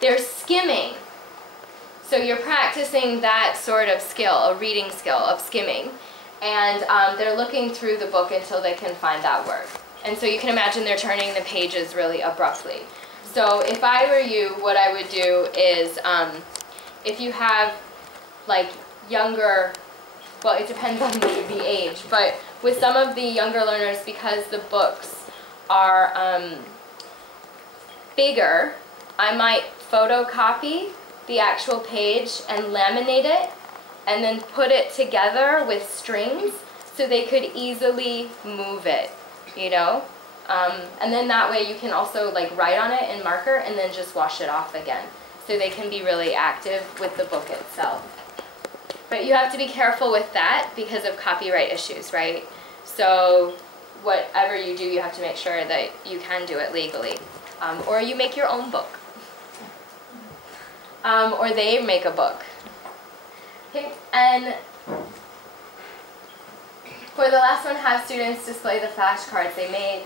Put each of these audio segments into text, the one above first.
they're skimming. So you're practicing that sort of skill, a reading skill of skimming. And they're looking through the book until they can find that word. And so you can imagine they're turning the pages really abruptly. So if I were you, what I would do is, if you have like younger, well, it depends on the age, but with some of the younger learners, because the books are bigger, I might photocopy the actual page and laminate it and then put it together with strings so they could easily move it, you know? And then that way you can also like write on it in marker and then just wash it off again. So they can be really active with the book itself. But you have to be careful with that because of copyright issues, right? So whatever you do, you have to make sure that you can do it legally. Or you make your own book. Or they make a book. Okay. And for the last one, have students display the flashcards they made.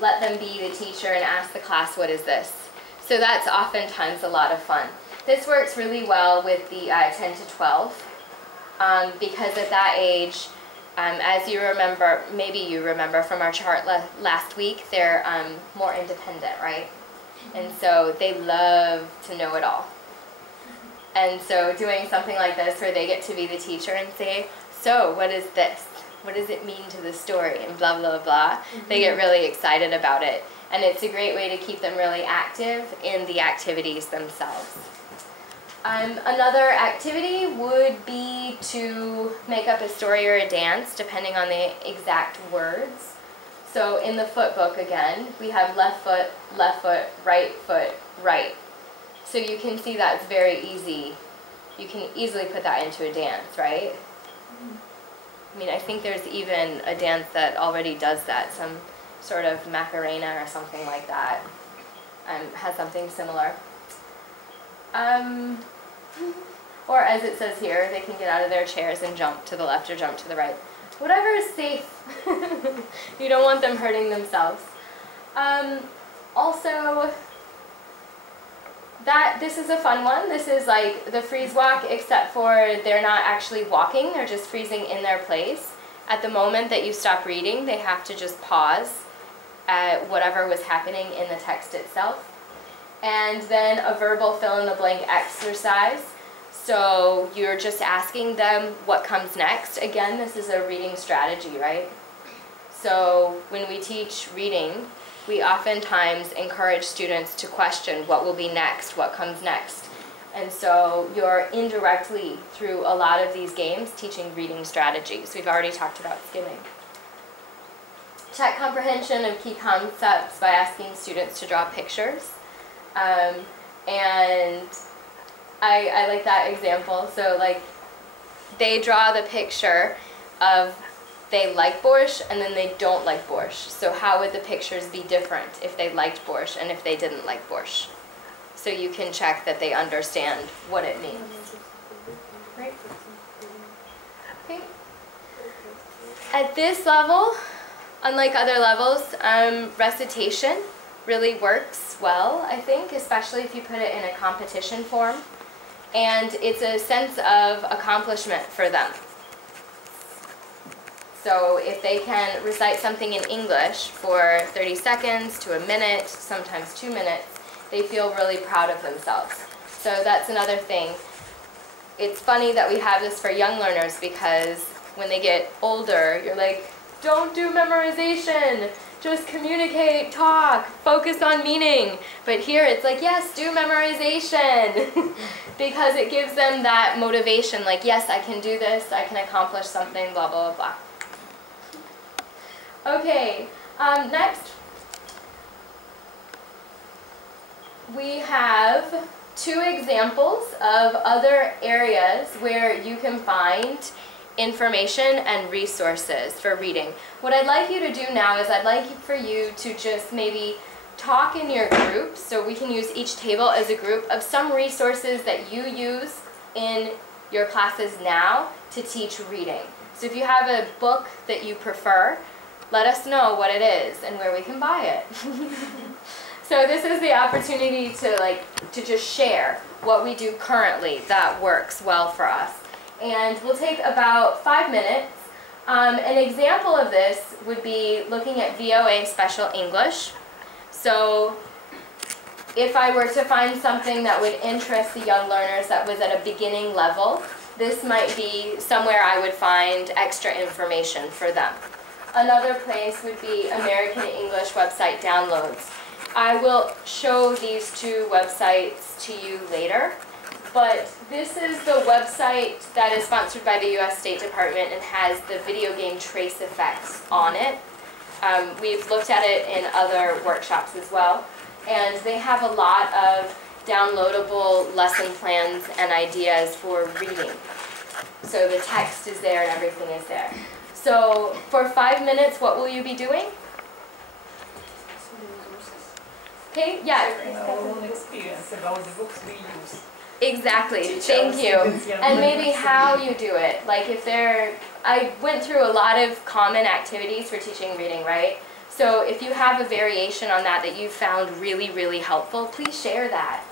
Let them be the teacher and ask the class, what is this? So that's oftentimes a lot of fun. This works really well with the 10 to 12 because at that age, as you remember, maybe you remember from our chart last week, they're more independent, right? And so they love to know it all. And so doing something like this where they get to be the teacher and say, so what is this? What does it mean to the story? And blah, blah, blah. They get really excited about it. And it's a great way to keep them really active in the activities themselves. Another activity would be to make up a story or a dance, depending on the exact words. So in the foot book, again, we have left foot, right, right. So you can see that's very easy. You can easily put that into a dance, right? I mean, I think there's even a dance that already does that, some sort of Macarena or something like that, has something similar. Or as it says here, they can get out of their chairs and jump to the left or jump to the right. Whatever is safe. You don't want them hurting themselves. Also, this is a fun one. This is like the freeze walk, except for they're not actually walking, they're just freezing in their place. At the moment that you stop reading, they have to just pause at whatever was happening in the text itself. And then a verbal fill-in-the-blank exercise. So you're just asking them what comes next. Again, this is a reading strategy, right? So when we teach reading, we oftentimes encourage students to question what will be next, what comes next. And so you're indirectly, through a lot of these games, teaching reading strategies. We've already talked about skimming. Check comprehension of key concepts by asking students to draw pictures. And I like that example. So like they draw the picture of they like borscht and then they don't like borscht. So how would the pictures be different if they liked borscht and if they didn't like borscht? So you can check that they understand what it means. Right? Okay. At this level, unlike other levels, recitation really works well, I think, especially if you put it in a competition form. And it's a sense of accomplishment for them. So if they can recite something in English for 30 seconds to a minute, sometimes 2 minutes, they feel really proud of themselves. So that's another thing. It's funny that we have this for young learners because when they get older, you're like, don't do memorization. Just communicate, talk, focus on meaning. But here it's like, yes, do memorization. Because it gives them that motivation, like, yes, I can do this, I can accomplish something, blah, blah, blah, blah. Okay, next. We have 2 examples of other areas where you can find information and resources for reading. What I'd like you to do now is I'd like for you to just maybe talk in your groups, so we can use each table as a group, of some resources that you use in your classes now to teach reading. So if you have a book that you prefer, let us know what it is and where we can buy it. So this is the opportunity to just share what we do currently that works well for us. And we'll take about 5 minutes. An example of this would be looking at VOA Special English. So if I were to find something that would interest the young learners that was at a beginning level, this might be somewhere I would find extra information for them. Another place would be American English website downloads. I will show these two websites to you later, but this is the website that is sponsored by the US State Department and has the video game Trace Effects on it. We've looked at it in other workshops as well, and they have a lot of downloadable lesson plans and ideas for reading. So the text is there and everything is there. So for 5 minutes, what will you be doing? Okay, yeah. Our own experience about the books we use. Exactly, thank you. And maybe how you do it. Like if I went through a lot of common activities for teaching reading, right? So if you have a variation on that that you found really, really helpful, please share that.